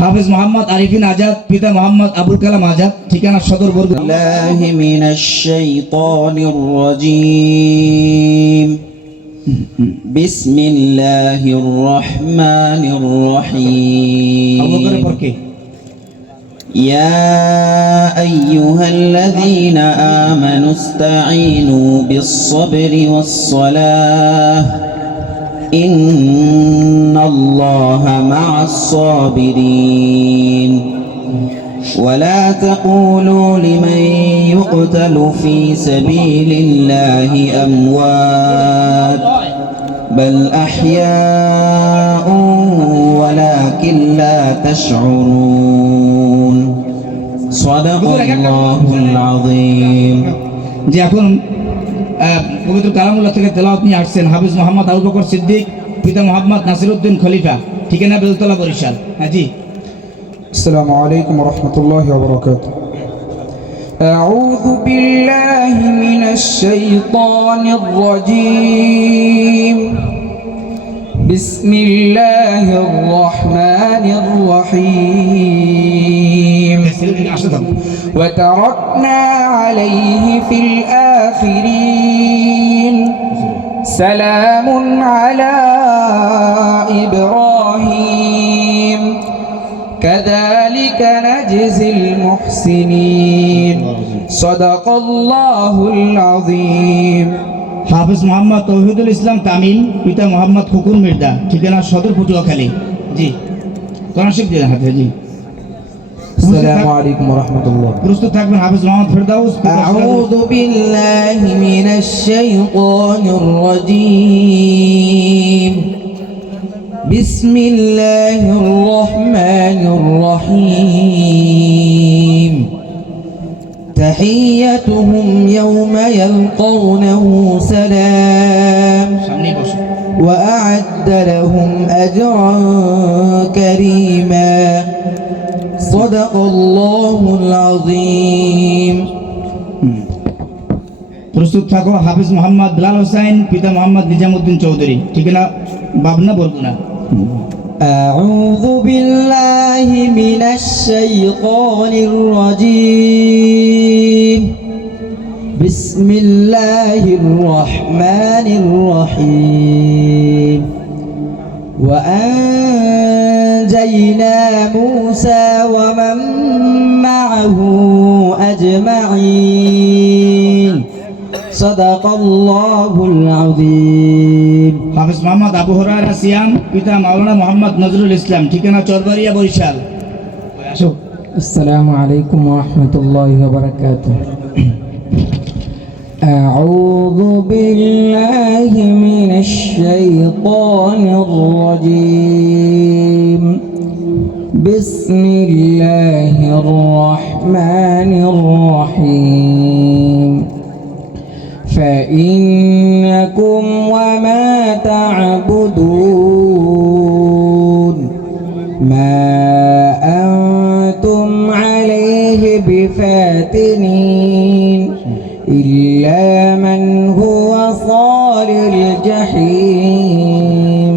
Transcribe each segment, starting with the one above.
হাফেজ মোহাম্মদ আরিফিন আজাদ, পিতা মোহাম্মদ আবুল কালাম আজাদ, ঠিকানা সদর বরগুনা। বিল্লাহি মিনাশ শাইতানির রাজীম। বিসমিল্লাহির রহমানির রহিম। আবু বকরের পর কে? يا أيها الذين آمنوا استعينوا بالصبر والصلاة إن الله مع الصابرين ولا تقولوا لمن يقتل في سبيل الله أموات بل أحياء ولكن لا تشعرون صدق الله العظيم। যে এখন পবিত্র কালামুল্লাহ থেকে তেলাওয়াত নিয়ে আসছেন হাফেজ মোহাম্মদ আবু বকর সিদ্দিক, পিতা মোহাম্মদ নাসিরউদ্দিন খলিফা, ঠিকানা বেলতলা বরিশাল। হ্যাঁ জি। আসসালামু আলাইকুম ওয়া রাহমাতুল্লাহি ওয়া বারাকাতুহু। أعوذ بالله من الشيطان الرجيم. بسم الله الرحمن الرحيم. وتركنا عليه في الآخرين سلام على إبراهيم كذلك نجزي المحسنين صدق الله العظيم। হাফেজ মোহাম্মদ তৌহিদুল ইসলাম তামিল, পিতা মোহাম্মদ খুকুর মির্জা, ঠিকানা সদর পটুয়াখালী। জি, কোরআন শরীফ দিয়ে হাতে। জি, আসসালামু আলাইকুম ওয়া রাহমাতুল্লাহ। প্রস্তুত থাকবেন হাফেজ মোহাম্মদ ফেরদাউস। أعوذ بالله من الشيطان الرجيم. بسم الله الرحمن الرحيم. تحيتهم يوم يلقونه سلام وأعد لهم أجرا كريما صدق الله العظيم। প্রস্তুত থাকো হাফেজ মোহাম্মদ বিলাল হোসেন, পিতা মোহাম্মদ নিজামউদ্দিন চৌধুরী, ঠিকানা বাবনা বরগুনা। أعوذ بالله من الشيطان الرجيم. بسم الله الرحمن الرحيم. وأنجينا موسى ومن معه أجمعين صدق الله العظيم। হাফেজ মোহাম্মদ আবু হুরায়রা সিয়াম, পিতা মাওলানা মোহাম্মদ নজরুল ইসলাম, ঠিকানা চরবাড়িয়া বরিশাল। আসো। السلام عليكم ورحمة الله وبركاته. أعوذ بالله من الشيطان الرجيم. بسم الله الرحمن الرحيم. فإنكم وما تعبدون ما أنتم عليه بفاتنين إلا من هو صال الجحيم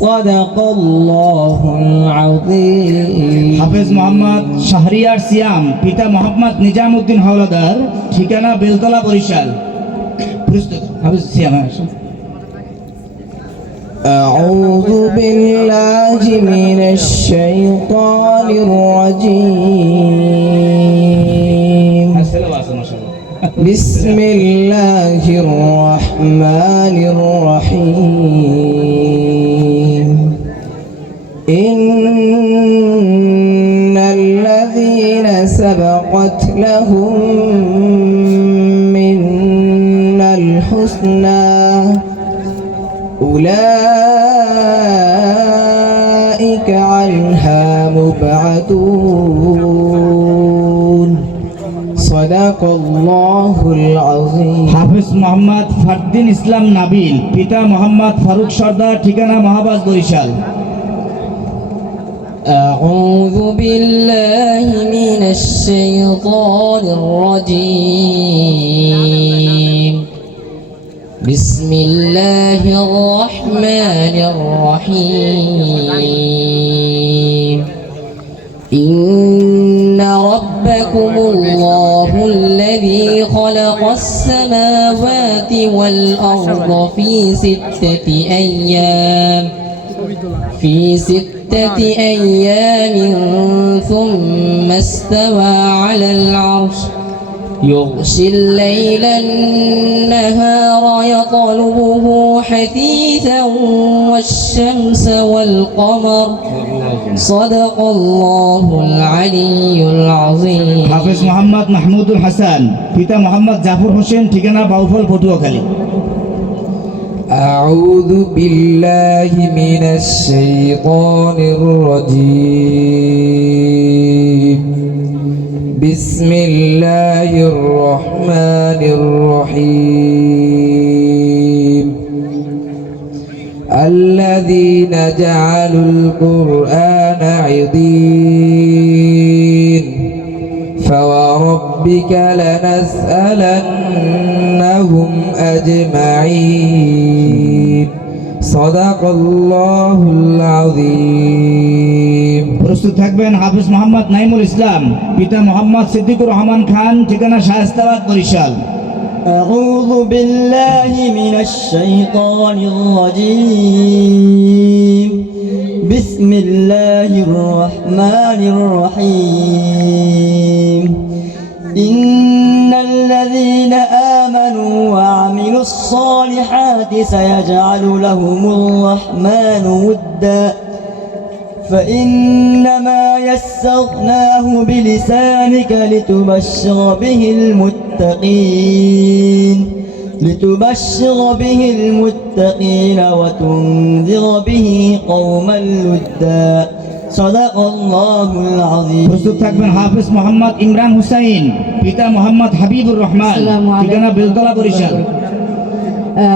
صدق الله العظيم। হাফেজ মোহাম্মদ শাহরিয়ার সিয়াম, পিতা মোহাম্মদ নিজামউদ্দিন হাওলাদার, ঠিকানা বেলতলা বরিশাল। প্রস্তুত হাফেজ সিয়াম। আসো। أعوذ بالله من الشيطان الرجيم. بسم الله الرحمن الرحيم. إن الذين سبقت لهم منا الحسنى أولئك عنها مبعدون صدق الله العظيم। হাফেজ মোহাম্মদ ফারদিন ইসলাম নাবিল, পিতা মোহাম্মদ ফারুক সর্দার, ঠিকানা মহাবাজ বরিশাল। أعوذ بالله من الشيطان الرجيم. بسم الله الرحمن الرحيم. إن ربكم الله الذي خلق السماوات والأرض في ستة أيام ثم استوى على العرش يغشي الليل النهار يطلبه حثيثا والشمس والقمر صدق الله العلي العظيم হাফেজ মোহাম্মদ মাহমুদুল হাসান, পিতা মোহাম্মদ জাফর হোসেন, ঠিকানা বাউফল পটুয়াখালী। أعوذ بالله من الشيطان الرجيم. بسم الله الرحمن الرحيم. الذين جعلوا القرآن عضين فوربك لنسألنهم أجمعين صدق الله العظيم. প্রস্তুত থাকবেন হাফেজ মোহাম্মদ নাইমুল ইসলাম, পিতা মোহাম্মদ সিদ্দিকুর রহমান খান, ঠিকানা শায়েস্তাবাদ বরিশাল। أعوذ بالله من الشيطان الرجيم. بسم الله الرحمن الرحيم. إن الذين آمنوا وعملوا الصالحات سيجعل لهم الرحمن ودا فإنما يسرناه بلسانك لتبشر به المتقين وتنذر به قوما لدا صدق الله العظيم. প্রস্তুত থাকবেন হাফেজ মোহাম্মদ ইমরান হুসাইন, পিতা মোহাম্মদ হাবিবুর রহমান, ঠিকানা বেলতলা বরিশাল।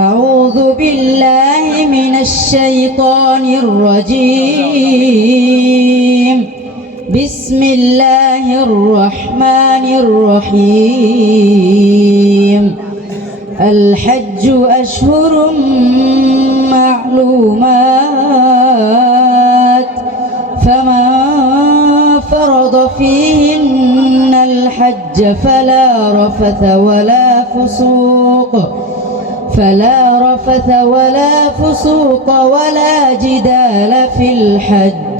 أعوذ بالله من الشيطان الرجيم. بسم الله الرحمن الرحيم. الحج أشهر معلومات فمن فرض فيهن الحج فلا رفث ولا فسوق ولا جدال في الحج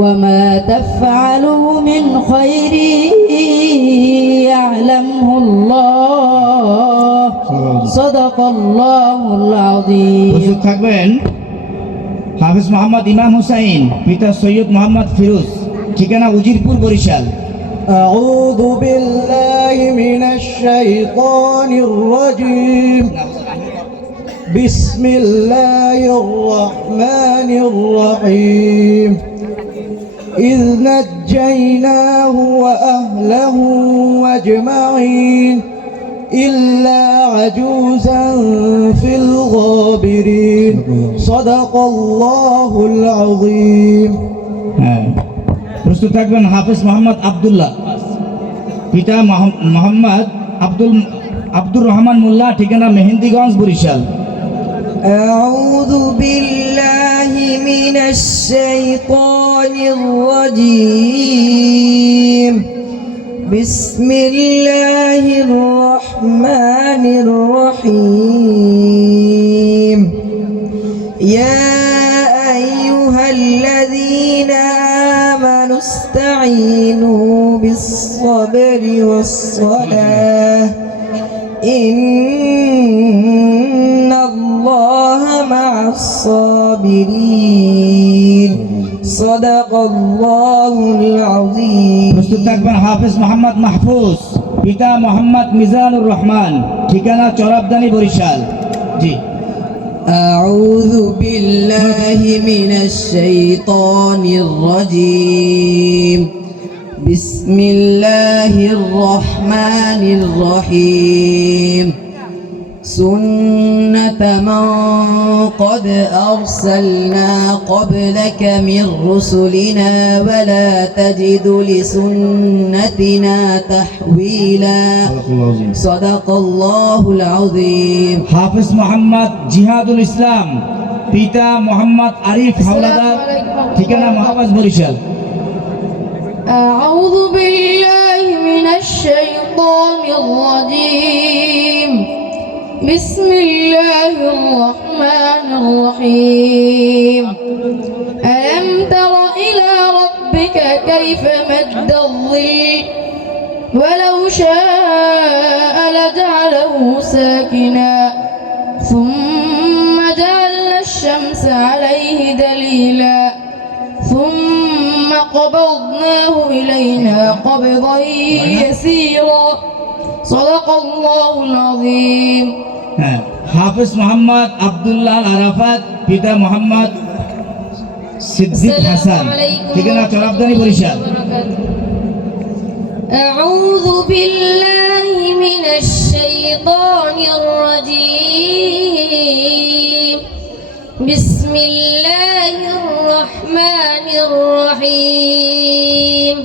وما تفعلوا من خير يعلمه الله صدق الله العظيم. প্রস্তুত থাকবেন হাফেজ মোহাম্মদ ইমাম হুসাইন, পিতা সৈয়দ মোহাম্মদ ফিরোজ, ঠিকানা উজিরপুর বরিশাল। أعوذ بالله من الشيطان الرجيم. بسم الله الرحمن الرحيم. إذ نجيناه وأهله أجمعين إلا عجوزا في الغابرين صدق الله العظيم. প্রস্তুত থাকবেন হাফেজ মোহাম্মদ আব্দুল্লাহ, পিতা মোহাম্মদ আব্দুর রহমান মোল্লা, ঠিকানা মেহেন্দিগঞ্জ বরিশাল। أعوذ بالله من الشيطان الرجيم. بسم الله الرحمن الرحيم. يا أيها الذين آمنوا استعينوا بالصبر والصلاة إن الله مع الصابرين صدق الله العظيم. প্রস্তুত থাকবেন হাফেজ মোহাম্মদ মাহফুজ, পিতা মোহাম্মদ মিজানুর রহমান, ঠিকানা চরাবদানি বরিশাল। জি। أعوذ بالله من الشيطان الرجيم. بسم الله الرحمن الرحيم. سنة من قد أرسلنا قبلك من رسلنا ولا تجد لسنتنا تحويلا صدق الله العظيم. হাফেজ মোহাম্মদ জিহাদুল ইসলাম, পিতা মোহাম্মদ আরিফ হাওলাদার, ঠিকানা মহাবাজ বরিশাল। أعوذ بالله من الشيطان الرجيم بسم الله الرحمن الرحيم ألم تر إلى ربك كيف مد الظل ولو شاء لجعله ساكنا ثم جعلنا الشمس عليه دليلا ثم قبضناه إلينا قبضا يسيرا صدق الله العظيم হ্যাঁ, হাফেজ মোহাম্মদ আব্দুল্লাহ আরাফাত, পিতা মোহাম্মদ সিদ্দিক হাসান, ঠিকানা চরাবদানি বরিশাল। أعوذ بالله من الشيطان الرجيم بسم الله الرحمن الرحيم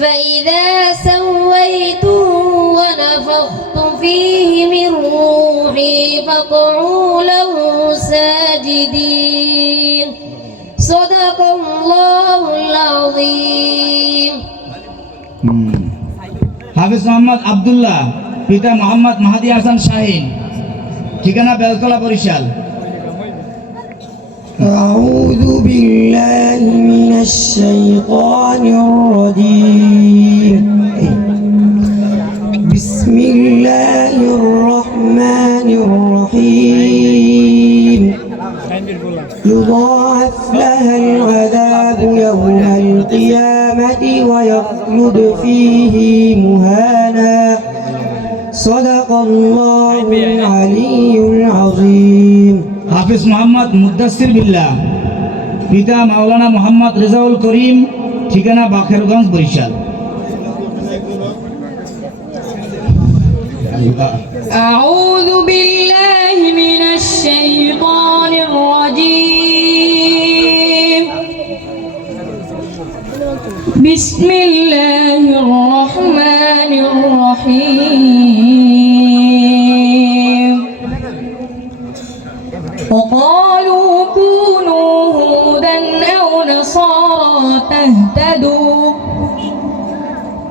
فإذا سويته ونفخت فيه من روحي فقعوا له ساجدين صدق الله العظيم হাফেজ মোহাম্মদ আব্দুল্লাহ, পিতা মোহাম্মদ মাহাদি হাসান শাহিন, ঠিকানা বেলতলা বরিশাল। أعوذ بالله من الشيطان الرجيم بسم الله الرحمن الرحيم يضاعف لها العذاب يوم القيامة ويخلد فيه مهانا صدق الله العلي العظيم হাফেজ মোহাম্মদ মুদ্দাসির বিল্লাহ, পিতা মাওলানা মোহাম্মদ রেজাউল করিম, ঠিকানা বাখেরগঞ্জ বরিশাল। أعوذ بالله من الشيطان الرجيم بسم الله الرحمن الرحيم وقالوا كونوا هودا أو نصارى تهتدوا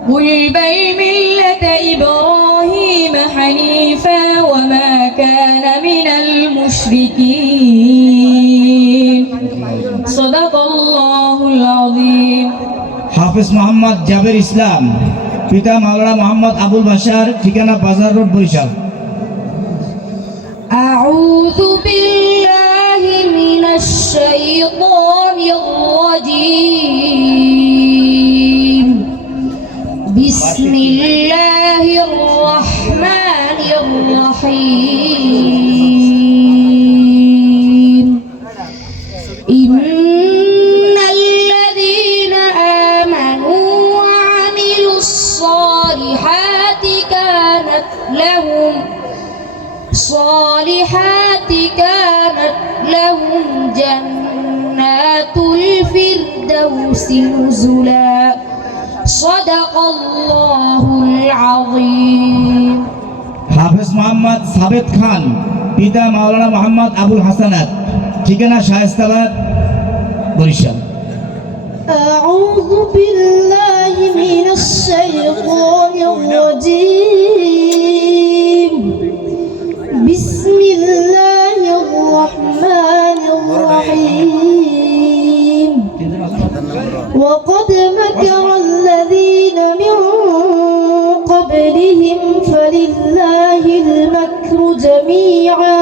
قل بل ملة إبراهيم حنيفا وما كان من المشركين صدق الله العظيم হাফেজ মোহাম্মদ জাবের ইসলাম, পিতা মাওলানা মোহাম্মদ আবুল বাশার, ঠিকানা বাজার রোড বরিশাল। أعوذ بالله من الشيطان الرجيم بسم الله الرحمن الرحيم إن الذين آمنوا وعملوا الصالحات كانت لهم جنات الفردوس نزلا صدق الله العظيم হাফেজ মোহাম্মদ সাবেদ খান, পিতা মাওলানা মোহাম্মদ আবুল হাসানাত, ঠিকানা শায়েস্তাবাদ বরিশাল। أعوذ بالله من الشيطان الرجيم بسم الله الرحمن الرحيم وقد مكر الذين من قبلهم فلله المكر جميعا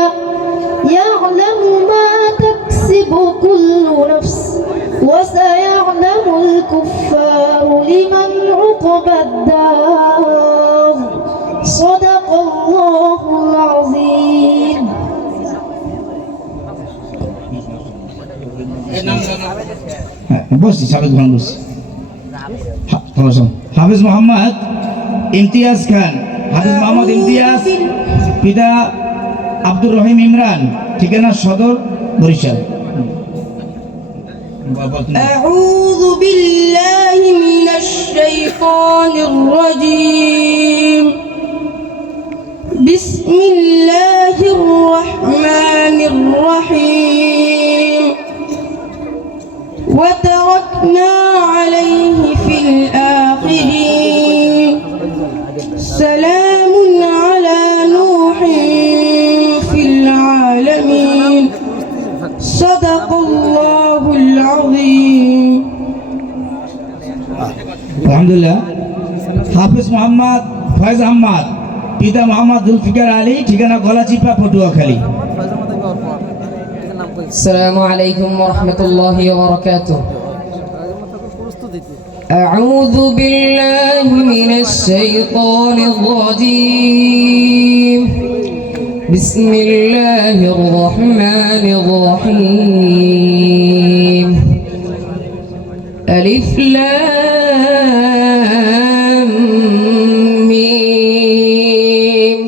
يعلم ما تكسب كل نفس وسيعلم الكفار لمن عقبى الدار صدق الله العظيم বসছি, সাবেদ খান বসছি। হাফেজ মোহাম্মদ ইমতিয়াজ খান, হাফেজ মোহাম্মদ ইমতিয়াজ, পিতা আব্দুর রহিম ইমরান, ঠিকানা সদর বরিশাল। أعوذ بالله من الشيطان الرجيم بسم الله الرحمن الرحيم وتركنا عليه في আলহামদুলিল্লাহ। হাফিজ মোহাম্মদ ফয়েজ আহমদ, পিতা মোহাম্মদ জুলফিকার আলী, ঠিকানা গলাচিপা, পটুয়াখালী। السلام عليكم ورحمة الله وبركاته. أعوذ بالله من الشيطان الرجيم. بسم الله الرحمن الرحيم. ألف لام ميم.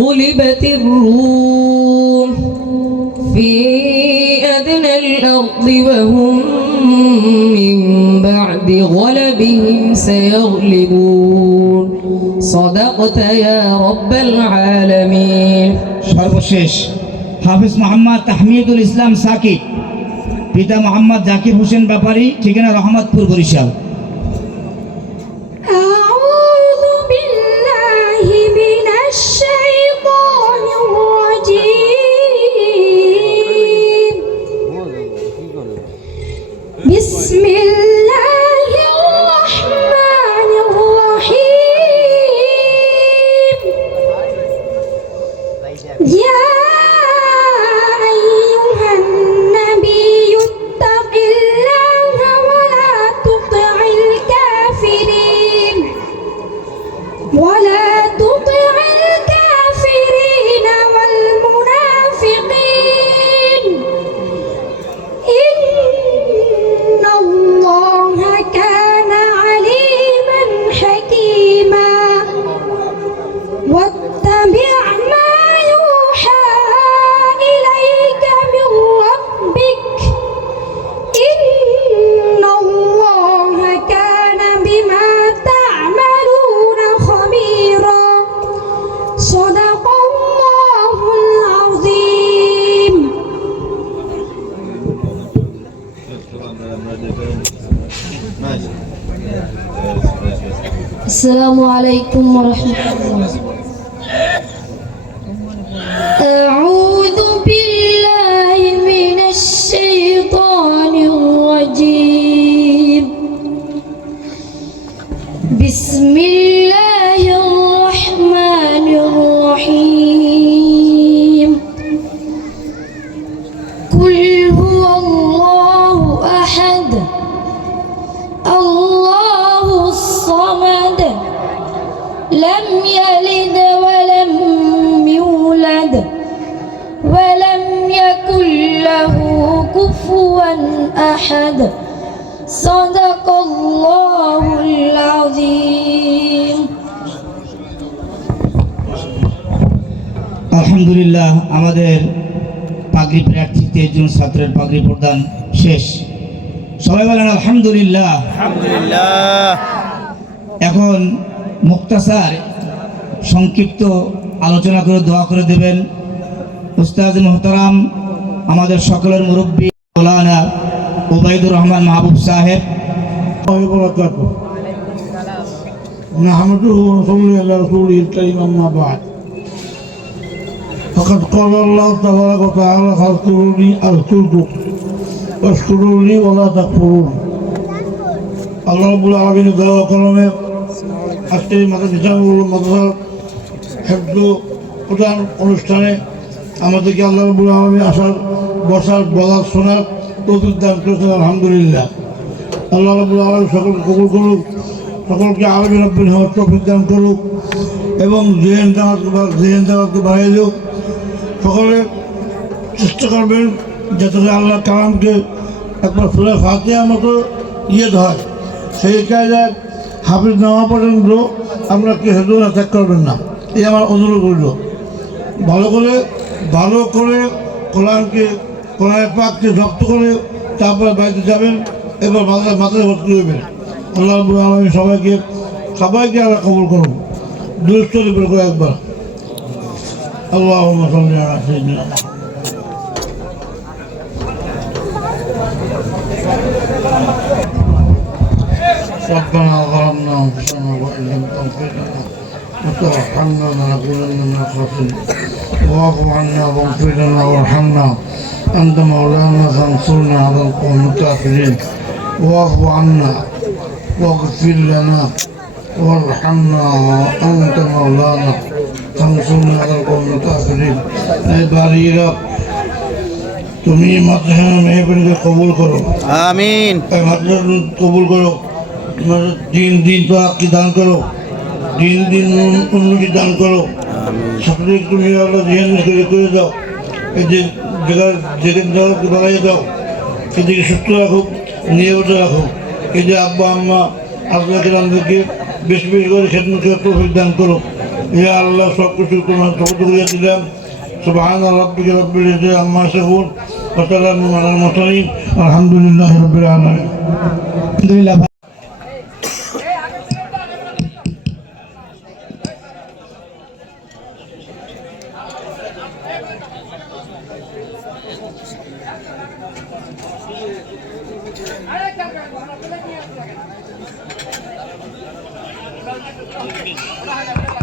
غلبت الروم في أدنى الأرض وهم من بعد غلبهم سيغلبون. صدقت يا رب العالمين. সর্বশেষ হাফিজ মোহাম্মদ তাহমিদুল ইসলাম সাকিব, পিতা মোহাম্মদ জাকির হোসেন ব্যাপারী, ঠিকানা রহমতপুর, বরিশাল। أعوذ بالله من الشيطان الرجيم. بسم الله الرحمن الرحيم. يا أيها النبي اتق الله ولا تطع الكافرين والمنافقين. إن الله كان عليما حكيما. واتبع ما يوحى إليك من ربك. إن الله كان بما تعملون خبيرا. صدق الله العظيم. السلام عليكم ورحمة الله. أعوذ بالله من الشيطان الرجيم. بسم الله الرحمن الرحيم. قل هو الله أحد الله الصمد لم يلد ولم يولد ولم يكن له كفوا أحد. صدق الله العظيم. আলহামদুলিল্লাহ, আমাদের পাগড়ি প্রার্থী 23 জন ছাত্রের পাগড়ি প্রদান শেষ। সবাই বলেন আলহামদুলিল্লাহ। এখন মুক্তাসার সংক্ষিপ্ত আলোচনা করে দোয়া করে দেবেন উস্তাদ মুহতারাম, আমাদের সকলের মুরব্বী মৌলানা ওবায়দুর রহমান মাহবুব সাহেব। نحمده ونصلي على رسوله الكريم أما بعد. فقد قال الله تبارك وتعالى فاذكروني أذكركم واشكروا لي ولا تكفرون. আল্লাহ রাব্বুল আলামিনের দয়া করমে আজকে মাদ্রাসার হেফজ প্রধান অনুষ্ঠানে আমাদেরকে আল্লাহ রাব্বুল আলামিন আসার, বসার, বলার, শোনার তৌফিক দান করেছেন। আলহামদুলিল্লাহ। আল্লাহ রাব্বুল আলামিন সকলকে কবুল করুক, সকলকে আলমী রব্বিল হওয়ার তৌফিক দান করুক এবং জেহেন জামাতকে বাড়িয়ে দেব। সকলে চেষ্টা করবেন যাতে আল্লাহ কালামকে একবার সূরা ফাতিহার মতো হয়, সেই কায়দায় হাফিজ নামা পর্যন্ত আমরা কি হেদু না ত্যাগ করবেন না, এই আমার অনুরোধ রইল। ভালো করে কোরআনকে, কোরআন পাককে জব্দ করে তারপরে বাড়িতে যাবেন, এবার মাথায় ভর্তি হইবেন। আল্লাহ রাব্বুল আলামিন সবাইকে আল্লাহ কবুল করুন। দুরূদ শরীফ পড়ো একবার। আল্লাহুম্মা সাল্লি আলা সাইয়্যিদিনা ربنا ظلمنا أنفسنا وإن لم تغفر لنا وترحمنا لنكونن من الخاسرين. واعف عنا واغفر لنا وارحمنا أنت مولانا فانصرنا على القوم الكافرين. واعف عنا واغفر لنا وارحمنا وأنت مولانا فانصرنا على القوم الكافرين اے باری رب তুমি মাদ্রাসা মেহরবানিকে কবুল করো আমিন। এই মাদ্রাসা কবুল করো দিন দিন তারাক্কি দান করো দিন দিন উন্নতি দান করো সকলে তুমি আল্লাহ জিহান করে দাও এই যে জায়গাকে বাড়াইয়ে দাও এদিকে সুস্থ রাখো নিয়মিত রাখো এই যে আব্বা আম্মা আল্লাহ কিরামদেরকে বেশি বেশি করে খেদমত করে তৌফিক দান করো ইয়া আল্লাহ সব কিছু তোমার সবুজ করিয়া দিলাম সুবহান রাব্বিকা রাব্বিল ইজ্জাতি আম্মা ইয়াসিফুন ওয়া সালামুন আলাল মুরসালিন আলহামদুলিল্লাহি রাব্বিল আলামিন। আলহামদুলিল্লাহ। Ayo,